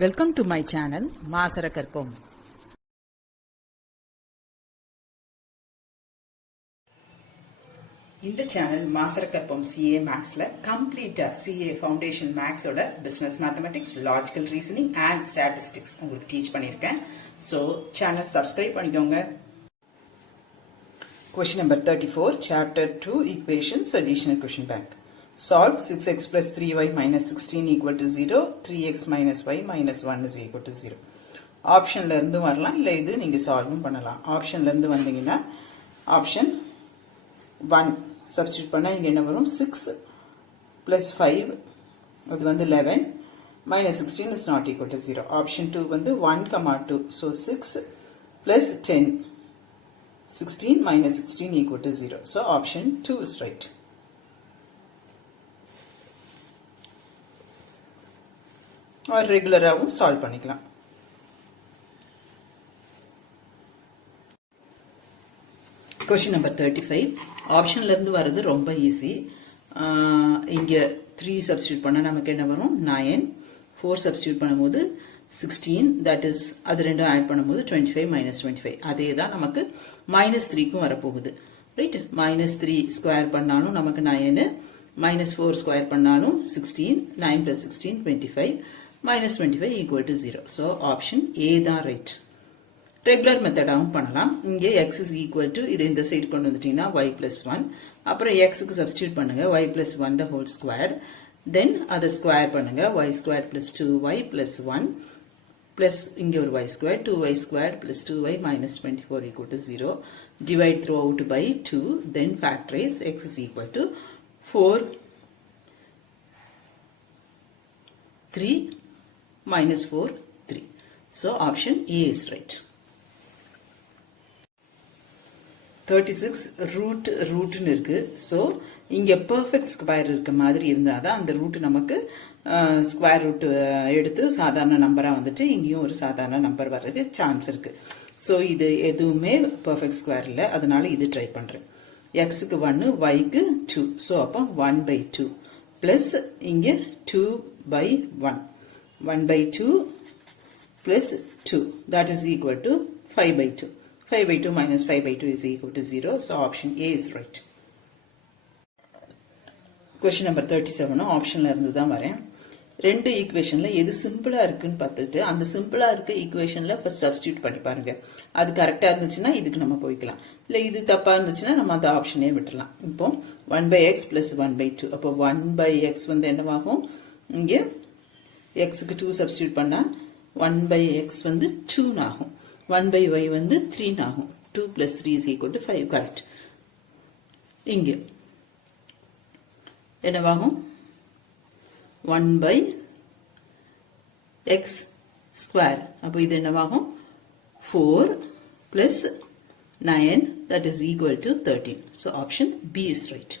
Welcome to my channel Maasarakarpom. இந்த channel மாசரகற்பம் CA Mathsல கம்ப்ளீட்டா CA Foundation Maths ஓட Business Mathematics, Logical Reasoning and Statistics உங்களுக்கு teach பண்ணிருக்கேன். So channel subscribe பண்ணிக்கோங்க. Question number 34, Chapter 2, Equations, Additional Question Bank. Solve 6x plus 3y minus 16 equal to 0, 3x minus y minus 1 is equal to 0. ஆப்ஷன்ல இருந்து வரலாம், இல்லை இது நீங்க சால்வும் பண்ணலாம். ஆப்ஷன்ல இருந்து வந்தீங்கன்னா ஆப்ஷன் 1 சப்ஸ்டிட் பண்ணா இங்க என்ன வரும்? 6 plus 5 அது வந்து 11 minus 16 is not equal to 0. Option 2 வந்து 1, 2. So 6 plus 10, 16 minus 16 equal to 0. So option 2 is right. or ரெகுலராகவும் solve பண்ணிக்கலாம். Question number 35. ஆப்ஷன்ல இருந்து வரது ரொம்ப ஈஸி. இங்க 3 சப்ஸ்டிட்யூட் பண்ணா நமக்கு என்ன வரும்? 9. 4 சப்ஸ்டிட்யூட் பண்ணும்போது 16, that is அது ரெண்டும் ஆட் பண்ணும்போது 25 minus 25. அதே தான் நமக்கு -3க்கும் வரப்போகுது. ரைட்? -3 ஸ்கொயர் பண்ணாலும் நமக்கு 9, -4 ஸ்கொயர் பண்ணாலும் 16, 9 plus 16 25, minus 25 equal to 0. So option A தான் right. ரெகுலர் மெத்தடாவும் பண்ணலாம். இங்கே x is equal to இது இந்த சைடு கொண்டு வந்துட்டீங்கன்னா y plus 1. அப்புறம் x க்கு சப்ஸ்டிட்யூட் பண்ணுங்க y plus 1 the whole squared. Then அதை ஸ்கொயர் பண்ணுங்க y squared plus 2y plus 1 plus இங்கே ஒரு y squared 2y squared plus 2y minus 24 equal to 0. Divide throughout by 2. Then factorize x is equal to 4 3 minus 4 3. So option A is right. 36 root இருக்கு. So இங்க perfect square இருக்க மாதிரி இருந்தாதான் அந்த root நமக்கு square root எடுத்து சாதாரண நம்பரா வந்துட்டு இங்கேயும் ஒரு சாதாரண நம்பர் வர்றது சான்ஸ் இருக்கு. So இது எதுவுமே perfect square இல்ல, அதனால இது ட்ரை பண்றேன். x க்கு 1, y க்கு 2. So அப்ப 1/2 plus இங்க 2/1. 1/2 plus 2, that is equal to 5/2. 5/2 minus 5/2 is equal to 0. So option A is right. Question number 37 ஆப்ஷன்ல இருந்து தான் வரேன். ரெண்டு ஈக்குவேஷன்ல எது சிம்பிளா இருக்குன்னு பார்த்துட்டு அந்த சிம்பிளா இருக்க ஈக்குவேஷன்ல ஃபர்ஸ்ட் சப்ஸ்டிட்யூட் பண்ணி பாருங்க. அது கரெக்டா இருந்துச்சுன்னா இதுக்கு நம்ம போய்க்கலாம். இல்ல இது தப்பா இருந்துச்சுன்னா நம்ம அந்த ஆப்ஷனே விட்டுறலாம். இப்போ 1/x plus 1/2. அப்போ 1/x வந்து என்னவாகும்? இங்க x க்கு 2 சப்ஸ்டிட்யூட் பண்ணா 1/x வந்து 2 ஆகும். 1/y வந்து 3 ஆகும். 2 plus 3 is equal to 5. Correct. இங்க என்னவாகும்? 1/x square. அப்போ இது என்னவாகும்? 4 plus 9, that is equal to 13. So option B is right.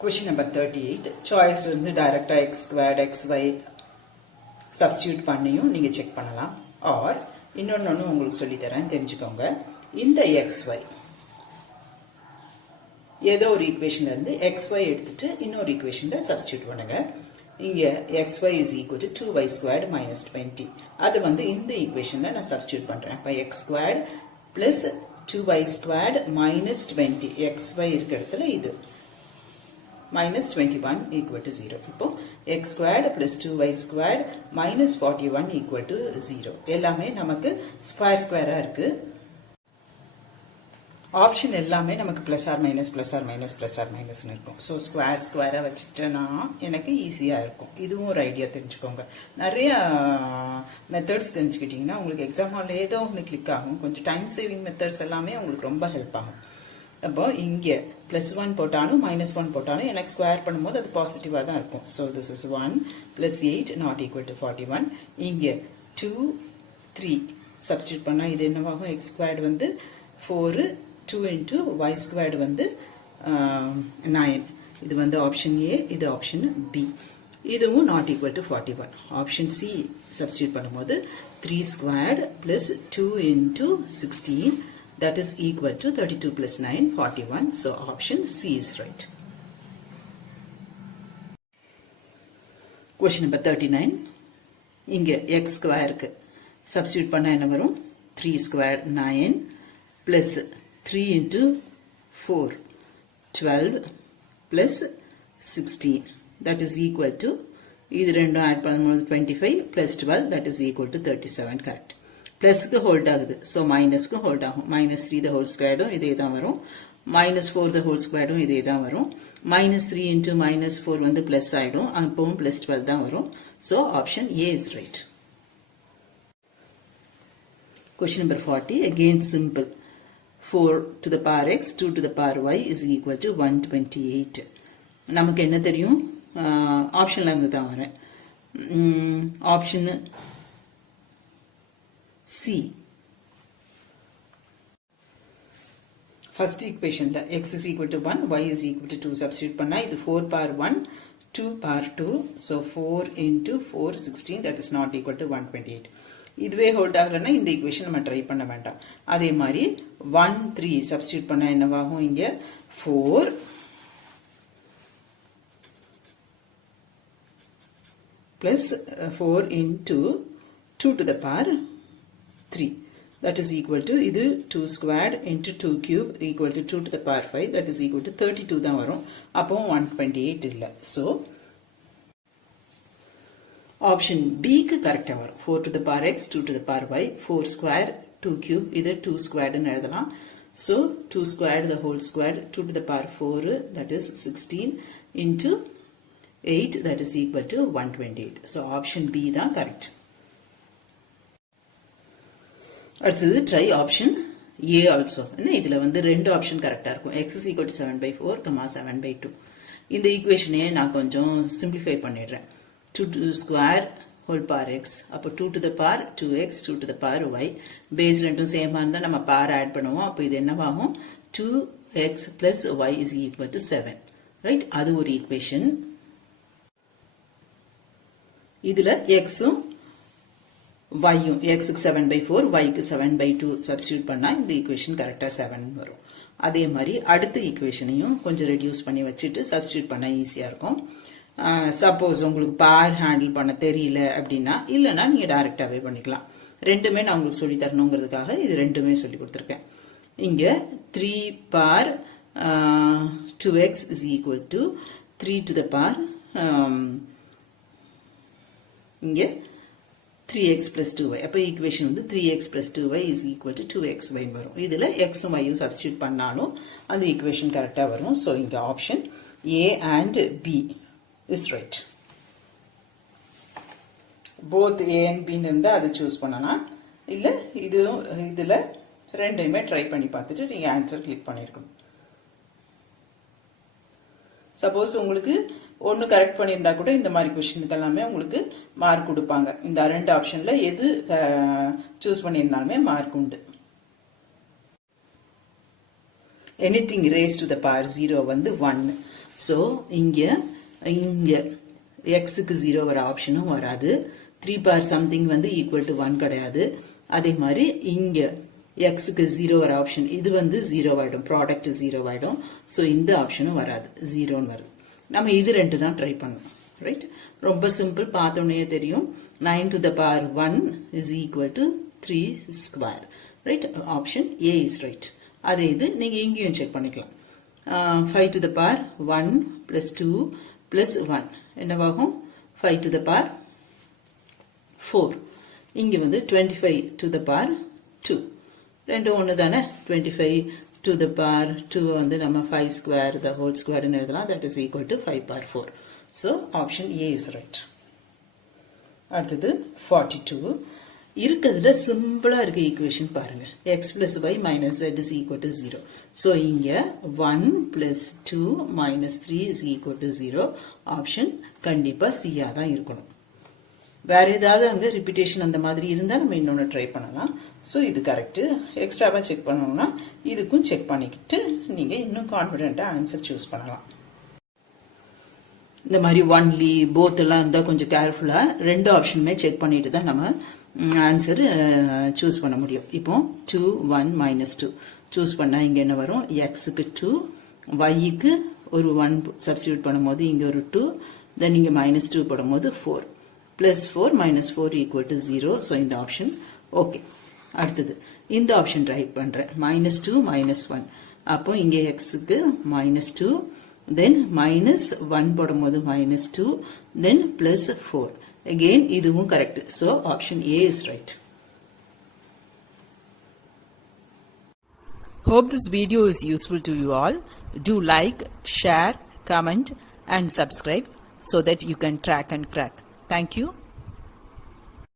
Question number 38. Choice வந்து டைரக்டா x squared xy substitute பண்ணியும் நீங்க செக் பண்ணலாம். ஆர் இன்னொன்னு உங்களுக்கு சொல்லி தரேன், தெரிஞ்சுக்கோங்க. இந்த xy ஏதோ ஒரு ஈக்குவேஷன்ல இருந்து xy எடுத்துட்டு இன்னொரு ஈக்குவேஷன்ல சப்ஸ்டிட்யூட் பண்ணுங்க. இங்க xy is equal to 2y squared minus 20. அது வந்து இந்த ஈக்குவேஷன்ல நான் சப்ஸ்டிட்யூட் பண்றேன். அப்ப x squared plus 2y squared minus 20. xy இருக்க இடத்துல இது minus 21 equal to 0. இப்போ x squared plus 2y squared minus 41 equal to 0. எல்லாமே நமக்கு ஸ்கொயர் ஸ்கொயரா இருக்கு. ஆப்ஷன் எல்லாமே நமக்கு plus or minus plus or minus plus or minus இருக்கும். ஸோ ஸ்கொயர் ஸ்கொயரா வச்சுட்டேன்னா எனக்கு ஈஸியா இருக்கும். இதுவும் ஒரு ஐடியா தெரிஞ்சுக்கோங்க. நிறைய மெத்தட்ஸ் தெரிஞ்சுக்கிட்டீங்கன்னா உங்களுக்கு எக்ஸாம் ஹாலில் ஏதோ ஒன்று கிளிக் ஆகும். கொஞ்சம் டைம் சேவிங் மெத்தட்ஸ் எல்லாமே உங்களுக்கு ரொம்ப ஹெல்ப் ஆகும். அப்போ இங்க +1 போட்டாலும் -1 போட்டாலும் எனக்கு ஸ்கொயர் பண்ணும்போது அது பாசிட்டிவா தான் இருக்கும். So this is 1 plus 8 not equal to 41. இங்க 2 3 சப்ஸ்டிட்யூட் பண்ணா இது என்னவாகும்? x squared வந்து 4 2 into y squared வந்து 9. இது வந்து ஆப்ஷன் A, இது ஆப்ஷன் B. இதுவும் not equal to 41. Option C substitute பண்ணும்போது 3 squared plus 2 into 16, that is equal to 32 plus 9 41. So option C is right. Question number 39. இங்க x ஸ்கொயருக்கு substitute பண்ணா என்ன வரும்? 3 squared 9 plus 3 into 4 12 plus 16 that is equal to இது ரெண்டும் add பண்ணும்போது 25 plus 12 that is equal to 37 correct. Plusக்கு hold ஆகுது. So minusக்கு hold ஆகும். Minus 3 the whole squared இதே தான் வரும். Minus 4 the whole squared இதே தான் வரும். Minus 3 into minus 4 வந்து plus ஆயிடும். அப்பவும் plus 12 தான் வரும். So option A is right. Question number 40. Again simple. 4 to the power x, 2 to the power y is equal to 128. நமக்கு என்ன தெரியும்? ஆப்ஷன்ல இருந்து தான் வரேன். Option C. First equation la x is equal to 1, y is equal to 2 substitute பண்ணா இது 4 power 1, 2 power 2. So 4 into 4, 16 that is not equal to 128. இதுவே ஹோல்ட் ஆகலன்னா இந்த ஈக்குவேஷன் நம்ம ட்ரை பண்ண வேண்டாம். அதே மாதிரி 1, 3 சப்ஸ்டியூட் பண்ணா என்னவாகும்? இங்க 4 plus 4 into 2 to the power 3 that is equal to இது 2 squared into 2 cube equal to 2 to the power 5 that is equal to 32 தான் வரும். அப்போ 128 இல்ல. So option B க்கு கரெக்டா வரும். 4 to the power x, 2 to the power y, 4 square, 2 cube இது 2 squared ன்னு எழுதலாம். So 2 squared the whole squared, 2 to the power 4 that is 16 into 8 that is equal to 128. So option B தான் correct. அடுத்தது try option A also. இதுல வந்து ரெண்டு option கரெக்டா இருக்கும். X is equal to 7/4, 7/2. இந்த ஈக்குவேஷனே நான் கொஞ்சம் சிம்பிளிஃபை பண்ணிடுறேன். 2 square whole power x. அப்போ 2 to the power 2x, 2 to the power y. Base ரெண்டும் சேமா இருந்தா நம்ம power ஆட் பண்ணுவோம். அப்போ இது என்னவாகும்? 2x plus y is equal to 7. Right? அது ஒரு ஈக்குவேஷன். இதுல xம் yயும் x க்கு 7/4, y க்கு 7/2 சப்ஸ்டிட்யூட் பண்ணா இந்த ஈக்குவேஷன் கரெக்டா 7 வரும். அதே மாதிரி அடுத்த ஈக்குவேஷனையும் கொஞ்சம் ரெடியூஸ் பண்ணி வச்சுட்டு சப்ஸ்டிட்யூட் பண்ணா ஈஸியா இருக்கும். சப்போஸ் உங்களுக்கு பார் ஹேண்டில் பண்ண தெரியல அப்படின்னா இல்லைன்னா நீங்க டைரக்டாவே பண்ணிக்கலாம். ரெண்டுமே நான் உங்களுக்கு சொல்லி தரணுங்கிறதுக்காக இது ரெண்டுமே சொல்லி கொடுத்துருக்கேன். இங்க 3 power 2x is equal to 3 to the power இங்க 3x plus 2y. அப்போ ஈக்குவேஷன் வந்து 3x plus 2y is equal to 2xy வரும். இதுல x உம் y உம் சப்ஸ்டிட்யூட் பண்ணாலும் அந்த ஈக்குவேஷன் கரெக்டா வரும். சோ இங்க option A and B is right. Both A and B இருந்தா அதை சூஸ் பண்ணலாம். இல்ல இதுல ரெண்டையுமே ட்ரை பண்ணி பார்த்துட்டு நீங்க ஆன்சர் கிளிக் பண்ணிருக்கணும். சப்போஸ் உங்களுக்கு ஒன்னு கரெக்ட் பண்ணியிருந்தா கூட இந்த மாதிரி क्वेश्चनக்கு எல்லாமே உங்களுக்கு மார்க் கொடுப்பாங்க. இந்த ரெண்டு ஆப்ஷன்ல எது சூஸ் பண்ணியிருந்தாலுமே மார்க் உண்டு. anything raised to the power 0 வந்து 1. சோ இங்க x க்கு 0 வர ஆப்ஷனும் வராது. 3 power something வந்து ஈக்குவல் டு 1 கிடையாது. அதே மாதிரி இங்க x க்கு 0 வர ஆப்ஷன் இது வந்து 0 ஆயிடும். ப்ராடக்ட் 0 ஆயிடும். சோ இந்த ஆப்ஷனும் வராது. 0 ன்னு வருது. நம்ம இது ரெண்டு தான் ட்ரை பண்ணணும். ரைட்? ரொம்ப சிம்பிள், பார்த்தோன்னே தெரியும். 9 to the power 1 is equal to 3 square. Right? Option A is right. அதே இது நீங்க இங்கேயும் செக் பண்ணிக்கலாம். 5 to the power 1 plus 2 plus 1 என்னவாகும்? 5 to the power 4. இங்க வந்து 25 to the power 2. ரெண்டும் ஒன்று தானே? 25 to the power 2 வந்து நம்ம 5 square the whole square ன்னு எழுதலாம். that is equal to 5 power 4. So option A is right. அடுத்தது 42. இருக்கிறதுல சிம்பிளா இருக்க ஈக்குவேஷன் பாருங்க. x plus y minus z is equal to 0. so இங்க 1 plus 2 minus 3 is equal to 0. Option கண்டிப்பா C ஆ தான் இருக்கணும். வேற ஏதாவது அங்க ரிப்பீட்டேஷன் அந்த மாதிரி இருந்தா நம்ம இன்னொன்னு ட்ரை பண்ணலாம். சோ இது கரெக்ட். எக்ஸ்ட்ராவா செக் பண்ணணும்னா இதுக்கும் செக் பண்ணிக்கிட்டு நீங்க இன்னும் கான்ஃபிடென்ட்டா ஆன்சர் சூஸ் பண்ணலாம். இந்த மாதிரி ஒன்லி போத் எல்லாம் இருந்தா கொஞ்சம் கேர்ஃபுல்லா ரெண்டு ஆப்ஷனுமே செக் பண்ணிட்டு தான் நம்ம ஆன்சர் சூஸ் பண்ண முடியும். இப்போ 2 1 -2 சூஸ் பண்ணா இங்க என்ன வரும்? x க்கு 2, y க்கு ஒரு 1 சப்ஸ்டிட்யூட் பண்ணும்போது இங்க ஒரு 2 தென் இங்கே -2 போடும்போது 4 plus 4 minus 4 equal to 0. So இந்த ஆப்ஷன் ஓகே. அடுத்தது இந்த ஆப்ஷன் ட்ரை பண்றேன். -2 -1. அப்போ இங்கே xக்கு -2 then -1 போடும்போது -2 then plus 4. Again இதுவும் correct. So option A is right. Hope this video is useful to you all. Do like, share, comment and subscribe so that you can track and crack. Thank you.